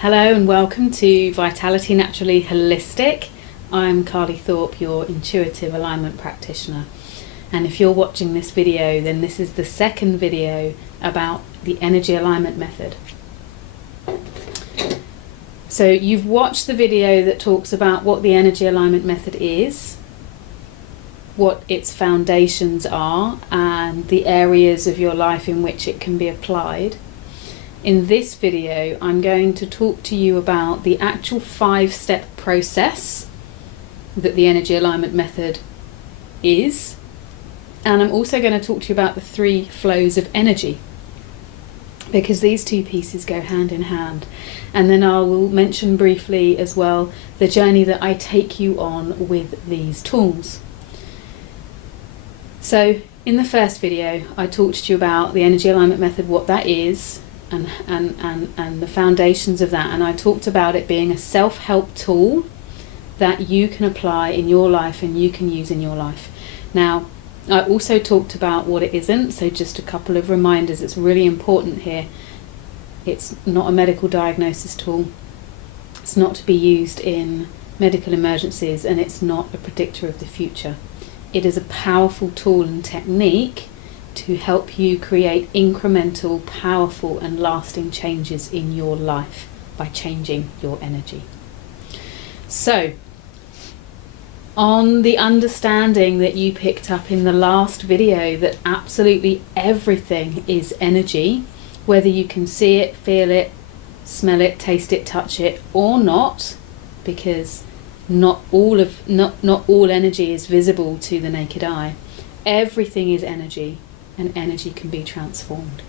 Hello and welcome to Vitality Naturally Holistic. I'm Carly Thorpe, your intuitive alignment practitioner. And if you're watching this video, then this is the second video about the energy alignment method. So you've watched the video that talks about what the energy alignment method is, what its foundations are, and the areas of your life in which it can be applied. In this video, I'm going to talk to you about the actual 5-step process that the energy alignment method is, and I'm also going to talk to you about the 3 flows of energy, because these two pieces go hand in hand. And then I will mention briefly as well the journey that I take you on with these tools. So in the first video, I talked to you about the energy alignment method, what that is, and the foundations of that, and I talked about it being a self-help tool that you can apply in your life and you can use in your life. Now, I also talked about what it isn't, so just a couple of reminders. It's really important here. It's not a medical diagnosis tool, it's not to be used in medical emergencies, and it's not a predictor of the future. It is a powerful tool and technique to help you create incremental, powerful and lasting changes in your life by changing your energy. So, on the understanding that you picked up in the last video that absolutely everything is energy, whether you can see it, feel it, smell it, taste it, touch it or not, because not all energy is visible to the naked eye. Everything is energy, and energy can be transformed.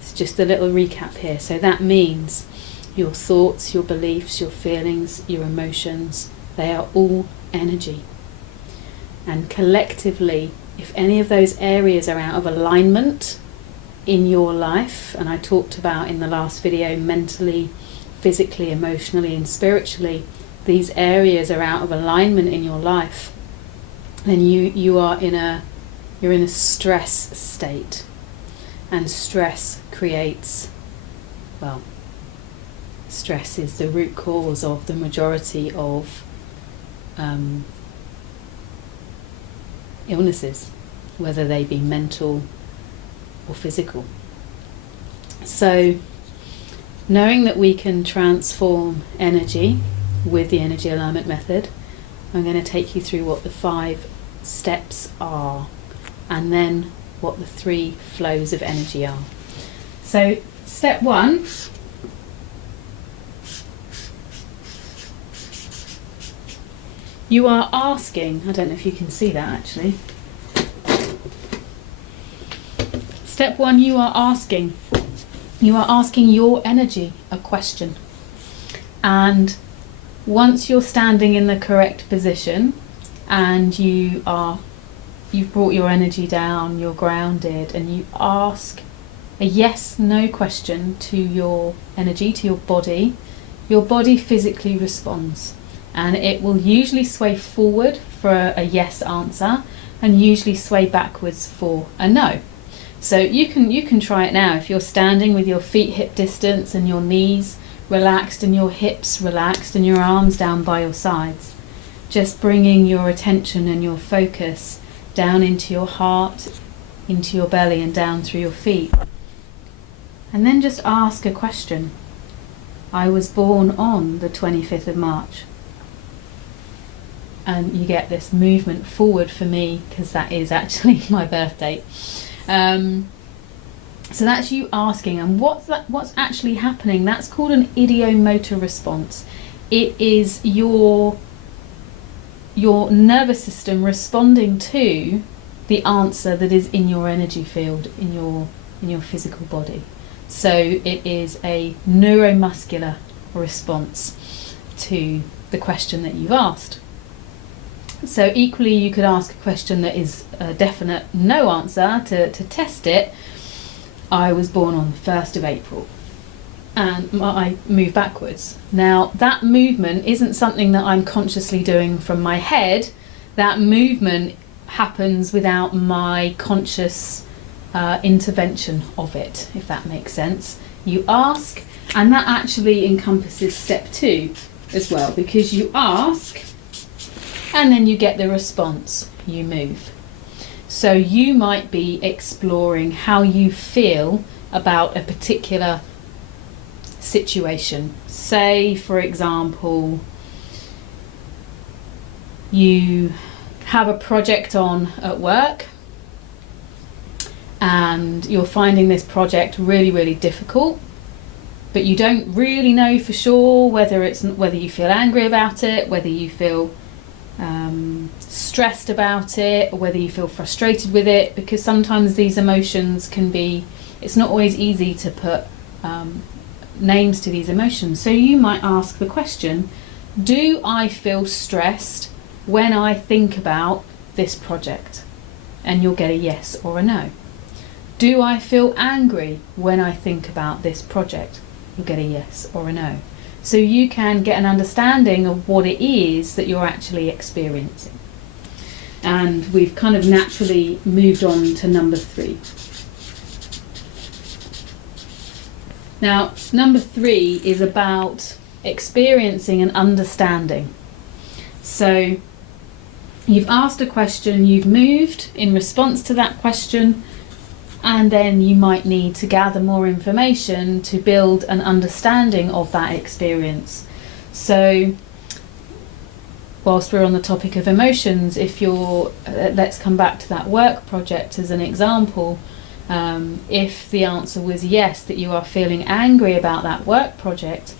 It's just a little recap here. So that means your thoughts, your beliefs, your feelings, your emotions, they are all energy. And collectively, if any of those areas are out of alignment in your life, and I talked about in the last video mentally, physically, emotionally and spiritually, these areas are out of alignment in your life, then you're in a stress state, and stress creates, well, stress is the root cause of the majority of illnesses, whether they be mental or physical. So knowing that we can transform energy with the energy alignment method, I'm going to take you through what the 5 steps are, and then what the 3 flows of energy are. So step 1, you are asking, I don't know if you can see that actually. Step 1, you are asking your energy a question. And once you're standing in the correct position and you've brought your energy down, you're grounded, and you ask a yes/no question to your energy, to your body physically responds. And it will usually sway forward for a yes answer and usually sway backwards for a no. So you can try it now. If you're standing with your feet hip distance and your knees relaxed and your hips relaxed and your arms down by your sides, just bringing your attention and your focus down into your heart, into your belly and down through your feet. And then just ask a question. I was born on the 25th of March. And you get this movement forward for me because that is actually my birth date. So that's you asking, and what's actually happening? That's called an ideomotor response. It is your nervous system responding to the answer that is in your energy field, in your physical body. So it is a neuromuscular response to the question that you've asked. So equally, you could ask a question that is a definite no answer to test it. I was born on the 1st of April. And I move backwards. Now, that movement isn't something that I'm consciously doing from my head. That movement happens without my conscious intervention of it, if that makes sense. You ask, and that actually encompasses step 2 as well, because you ask and then you get the response, you move. So you might be exploring how you feel about a particular situation. Say, for example, you have a project on at work and you're finding this project really, really difficult, but you don't really know for sure whether you feel angry about it, whether you feel stressed about it, or whether you feel frustrated with it, because sometimes these emotions it's not always easy to put names to these emotions. So you might ask the question, do I feel stressed when I think about this project? And you'll get a yes or a no. Do I feel angry when I think about this project? You'll get a yes or a no. So you can get an understanding of what it is that you're actually experiencing. And we've kind of naturally moved on to number 3. Now, number 3 is about experiencing and understanding. So you've asked a question, you've moved in response to that question, and then you might need to gather more information to build an understanding of that experience. So whilst we're on the topic of emotions, if you're, let's come back to that work project as an example. If the answer was yes, that you are feeling angry about that work project,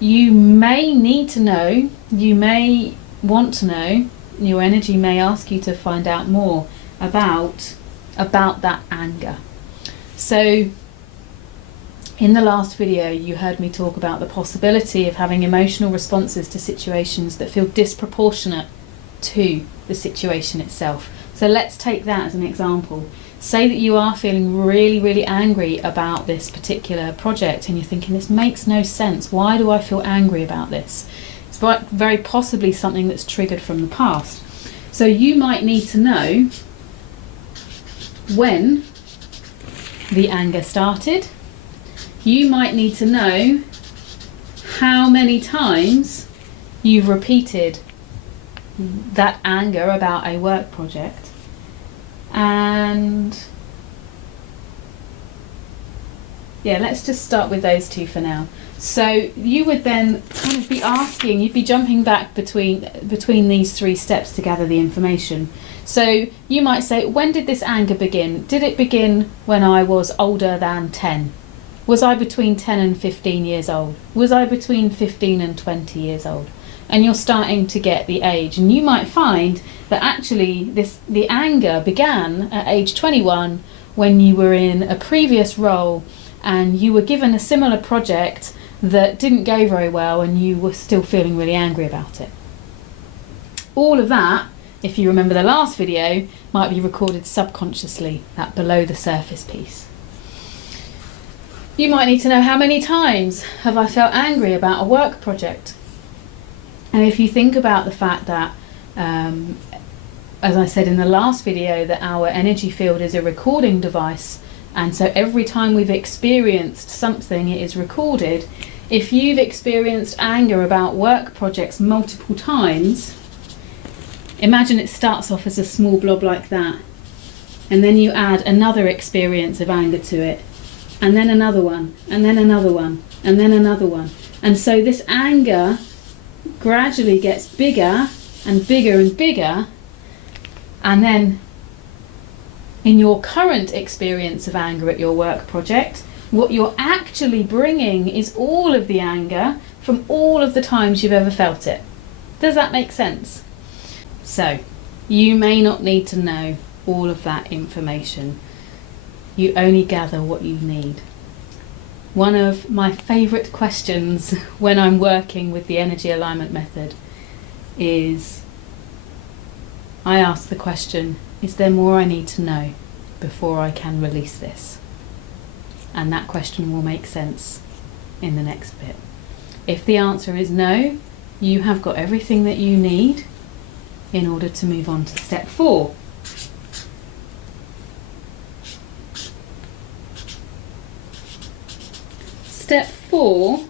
you may need to know, you may want to know, your energy may ask you to find out more about that anger. So in the last video you heard me talk about the possibility of having emotional responses to situations that feel disproportionate to the situation itself. So let's take that as an example. Say that you are feeling really, really angry about this particular project and you're thinking, this makes no sense. Why do I feel angry about this? It's very possibly something that's triggered from the past. So you might need to know when the anger started. You might need to know how many times you've repeated that anger about a work project. And yeah, let's just start with those 2 for now. So you would then kind of be asking, you'd be jumping back between these 3 steps to gather the information. So you might say, when did this anger begin? Did it begin when I was older than 10? Was I between 10 and 15 years old? Was I between 15 and 20 years old? And you're starting to get the age, and you might find that actually the anger began at age 21 when you were in a previous role and you were given a similar project that didn't go very well and you were still feeling really angry about it. All of that, if you remember the last video, might be recorded subconsciously, that below the surface piece. You might need to know, how many times have I felt angry about a work project? And if you think about the fact that, as I said in the last video, that our energy field is a recording device, and so every time we've experienced something, it is recorded. If you've experienced anger about work projects multiple times, imagine it starts off as a small blob like that, and then you add another experience of anger to it, and then another one, and then another one, and then another one. And so this anger gradually gets bigger and bigger and bigger, and then in your current experience of anger at your work project, what you're actually bringing is all of the anger from all of the times you've ever felt it. Does that make sense? So you may not need to know all of that information. You only gather what you need. One of my favourite questions when I'm working with the energy alignment method is, I ask the question, is there more I need to know before I can release this? And that question will make sense in the next bit. If the answer is no, you have got everything that you need in order to move on to step 4. step 4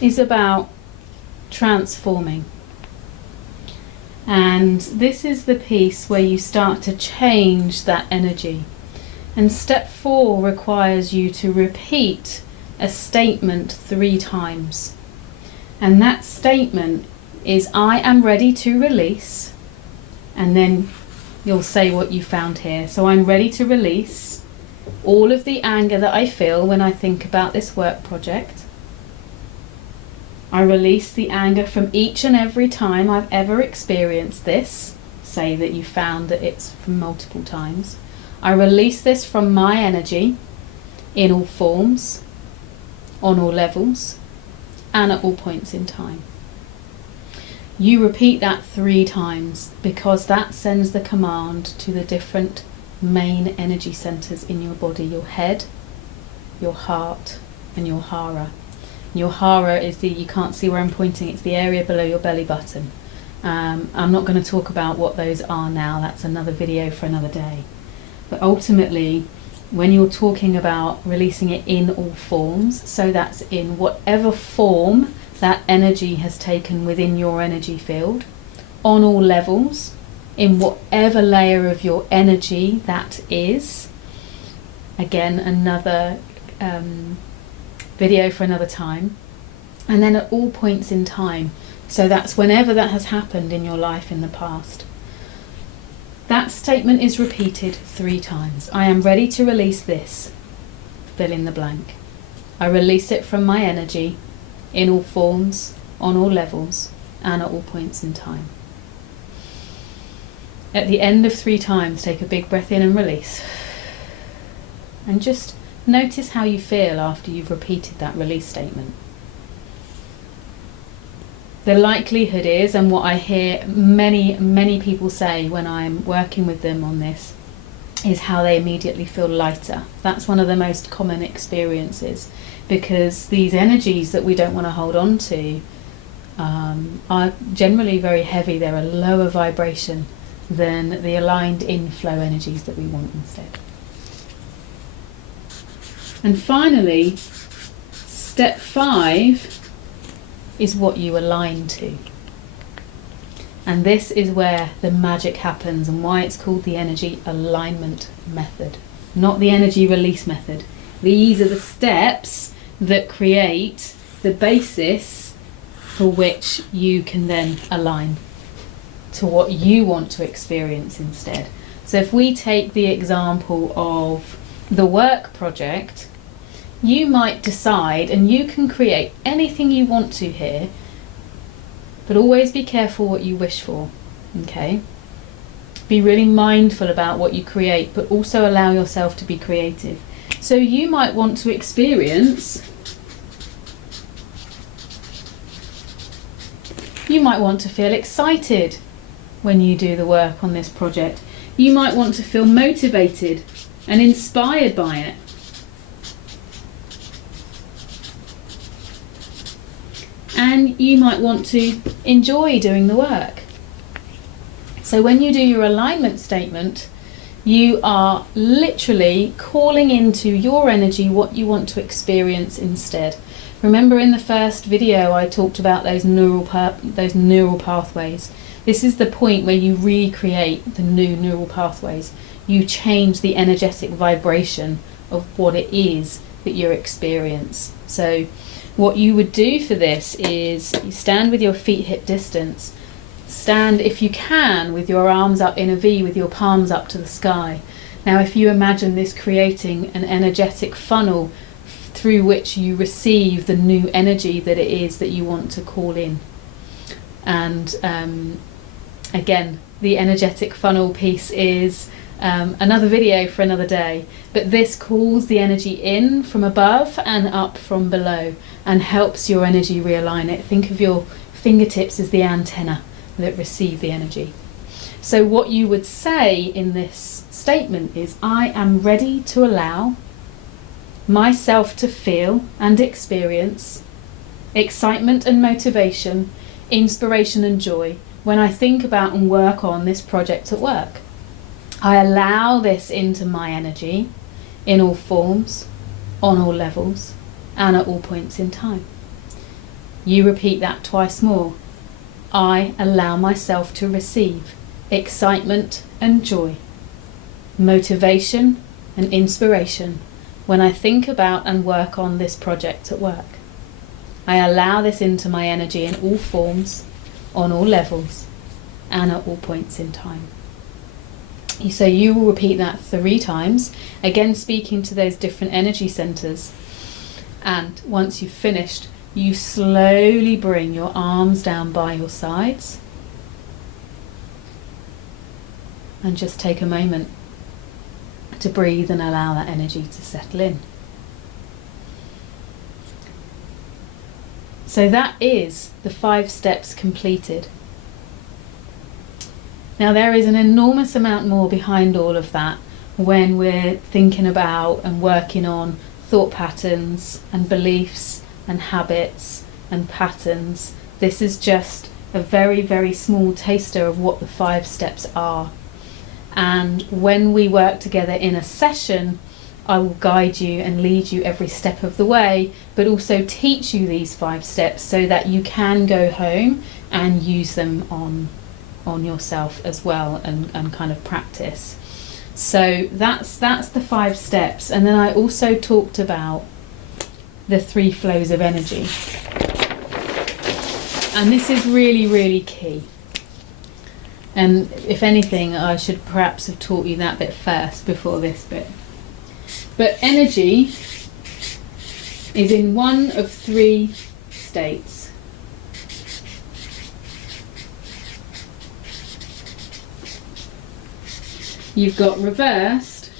is about transforming. And this is the piece where you start to change that energy. And step 4 requires you to repeat a statement 3 times. And that statement is, I am ready to release. And then you'll say what you found here. So I'm ready to release all of the anger that I feel when I think about this work project. I release the anger from each and every time I've ever experienced this. Say that you found that it's from multiple times. I release this from my energy in all forms, on all levels, and at all points in time. You repeat that 3 times because that sends the command to the different main energy centers in your body, your head, your heart, and your hara. Your hara is you can't see where I'm pointing, it's the area below your belly button. I'm not going to talk about what those are now, that's another video for another day. But ultimately, when you're talking about releasing it in all forms, so that's in whatever form that energy has taken within your energy field, on all levels, in whatever layer of your energy that is. Again, another video for another time. And then at all points in time, so that's whenever that has happened in your life in the past. That statement is repeated 3 times. I am ready to release this. Fill in the blank. I release it from my energy in all forms, on all levels, and at all points in time. At the end of 3 times, take a big breath in and release. And just notice how you feel after you've repeated that release statement. The likelihood is, and what I hear many people say when I'm working with them on this, is how they immediately feel lighter. That's one of the most common experiences, because these energies that we don't want to hold on to are generally very heavy. They're a lower vibration than the aligned inflow energies that we want instead. And finally, step 5 is what you align to. And this is where the magic happens and why it's called the energy alignment method, not the energy release method. These are the steps that create the basis for which you can then align to what you want to experience instead. So if we take the example of the work project, you might decide, and you can create anything you want to here, but always be careful what you wish for, okay? Be really mindful about what you create, but also allow yourself to be creative. So you might want to experience, you might want to feel excited when you do the work on this project. You might want to feel motivated and inspired by it. And you might want to enjoy doing the work. So when you do your alignment statement, you are literally calling into your energy what you want to experience instead. Remember in the first video I talked about those neural pathways. This is the point where you recreate the new neural pathways. You change the energetic vibration of what it is that you experience. So what you would do for this is you stand with your feet hip distance. Stand, if you can, with your arms up in a V with your palms up to the sky. Now if you imagine this creating an energetic funnel through which you receive the new energy that it is that you want to call in. And again, the energetic funnel piece is another video for another day, but this calls the energy in from above and up from below and helps your energy realign it. Think of your fingertips as the antenna that receive the energy. So what you would say in this statement is, I am ready to allow myself to feel and experience excitement and motivation, inspiration and joy when I think about and work on this project at work. I allow this into my energy in all forms, on all levels and at all points in time. You repeat that twice more. I allow myself to receive excitement and joy, motivation and inspiration when I think about and work on this project at work. I allow this into my energy in all forms, on all levels, and at all points in time. So you will repeat that 3 times, again speaking to those different energy centers. And once you've finished, you slowly bring your arms down by your sides and just take a moment to breathe and allow that energy to settle in. So that is the 5 steps completed. Now there is an enormous amount more behind all of that when we're thinking about and working on thought patterns and beliefs and habits and patterns. This is just a very, very small taster of what the 5 steps are. And when we work together in a session, I will guide you and lead you every step of the way, but also teach you these 5 steps so that you can go home and use them on yourself as well and kind of practice. So that's the 5 steps. And then I also talked about the 3 flows of energy. And this is really, really key. And if anything, I should perhaps have taught you that bit first before this bit. But energy is in one of 3 states. You've got reversed,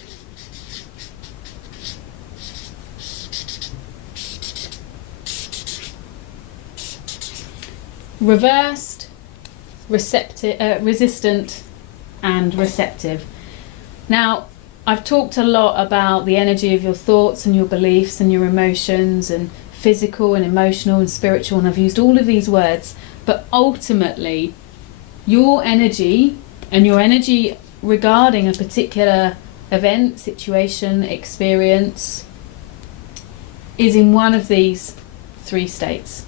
resistant and receptive. Now, I've talked a lot about the energy of your thoughts and your beliefs and your emotions and physical and emotional and spiritual, and I've used all of these words, but ultimately your energy and your energy regarding a particular event, situation, experience is in one of these 3 states.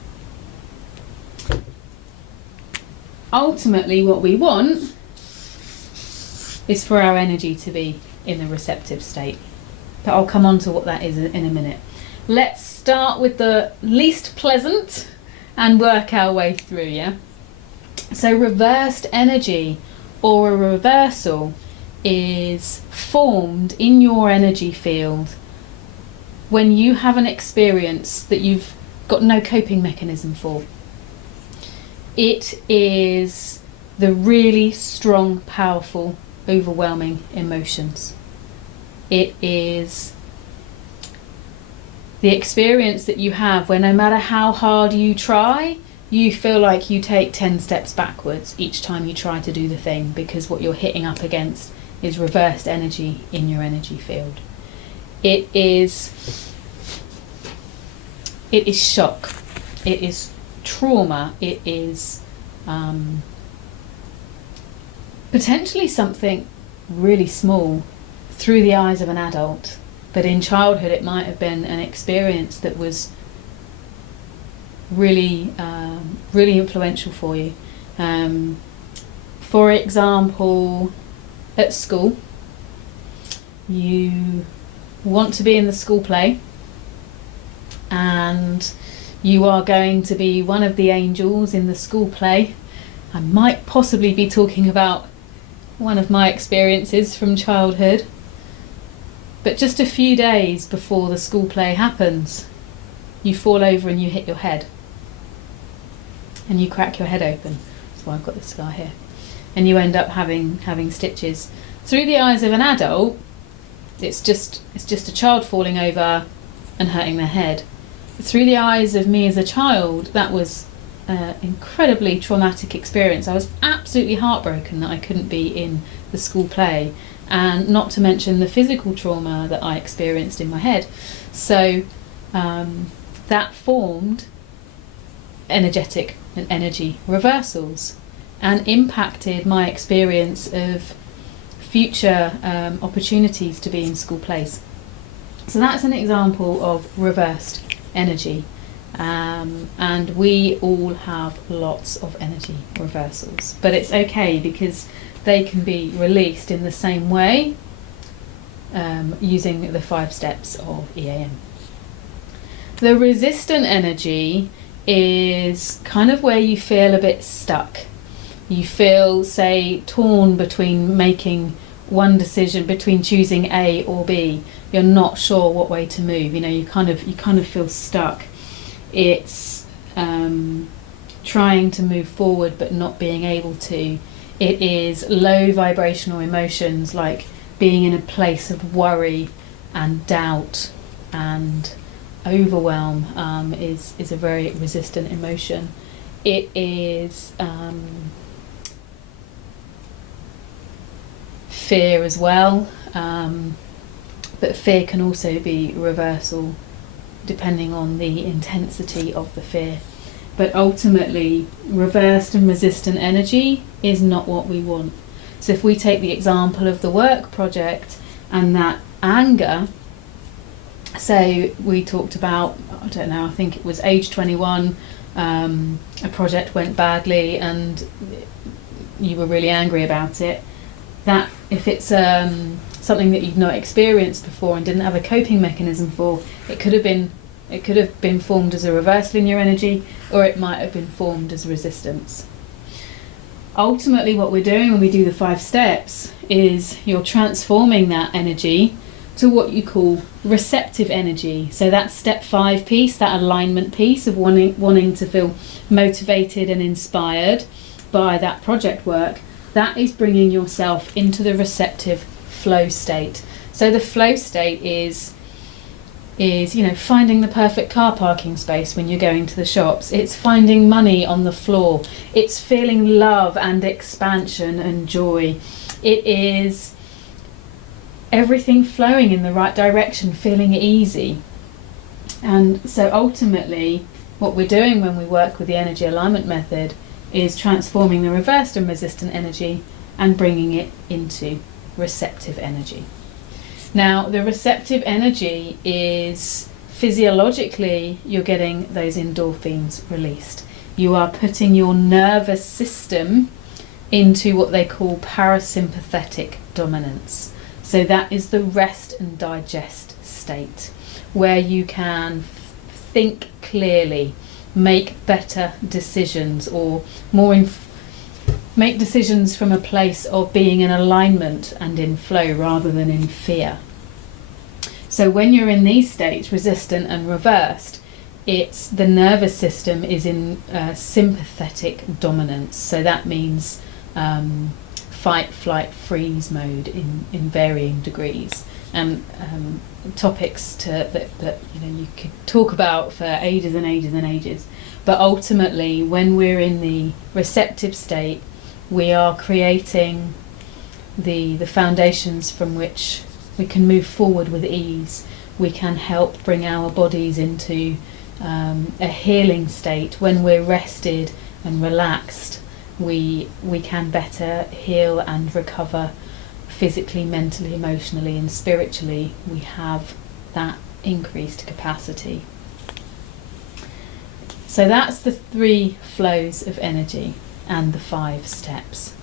Ultimately, what we want is for our energy to be in the receptive state. But I'll come on to what that is in a minute. Let's start with the least pleasant and work our way through, yeah? So reversed energy or a reversal is formed in your energy field when you have an experience that you've got no coping mechanism for. It is the really strong, powerful, overwhelming emotions. It is the experience that you have where no matter how hard you try, you feel like you take 10 steps backwards each time you try to do the thing, because what you're hitting up against is reversed energy in your energy field. It is shock. It is trauma. It is potentially something really small through the eyes of an adult, but in childhood it might have been an experience that was really influential for you. For example, at school, you want to be in the school play and you are going to be one of the angels in the school play. I might possibly be talking about one of my experiences from childhood, but just a few days before the school play happens, you fall over and you hit your head and you crack your head open. That's why I've got this scar here. And you end up having stitches. Through the eyes of an adult, it's just a child falling over and hurting their head. Through the eyes of me as a child, that was an incredibly traumatic experience. I was absolutely heartbroken that I couldn't be in the school play, and not to mention the physical trauma that I experienced in my head. So that formed energetic and energy reversals and impacted my experience of future opportunities to be in school plays. So that's an example of reversed energy. And we all have lots of energy reversals, but it's okay because they can be released in the same way using the 5 steps of EAM. The resistant energy is kind of where you feel a bit stuck. You feel, say, torn between making one decision, between choosing A or B. You're not sure what way to move. You kind of feel stuck. It's trying to move forward but not being able to. It is low vibrational emotions like being in a place of worry and doubt and overwhelm is a very resistant emotion. It is fear as well, but fear can also be reversal depending on the intensity of the fear. But ultimately, reversed and resistant energy is not what we want. So if we take the example of the work project and that anger, so we talked about, I don't know, I think it was age 21, a project went badly and you were really angry about it. That if it's something that you've not experienced before and didn't have a coping mechanism for, it could have been formed as a reversal in your energy, or it might have been formed as resistance. Ultimately, what we're doing when we do the 5 steps is you're transforming that energy to what you call receptive energy. So that step 5 piece, that alignment piece of wanting to feel motivated and inspired by that project work, that is bringing yourself into the receptive flow state. So the flow state is finding the perfect car parking space when you're going to the shops. It's finding money on the floor. It's feeling love and expansion and joy. It is everything flowing in the right direction, feeling easy. And so ultimately, what we're doing when we work with the energy alignment method is transforming the reversed and resistant energy and bringing it into receptive energy. Now, the receptive energy is physiologically, you're getting those endorphins released. You are putting your nervous system into what they call parasympathetic dominance. So that is the rest and digest state, where you can think clearly, make better decisions, or make decisions from a place of being in alignment and in flow rather than in fear. So when you're in these states, resistant and reversed, it's the nervous system is in sympathetic dominance. So that means fight, flight, freeze mode in varying degrees. And topics that you could talk about for ages and ages and ages. But ultimately, when we're in the receptive state, we are creating the foundations from which we can move forward with ease. We can help bring our bodies into a healing state. When we're rested and relaxed, we can better heal and recover physically, mentally, emotionally, and spiritually. We have that increased capacity. So that's the 3 flows of energy and the 5 steps.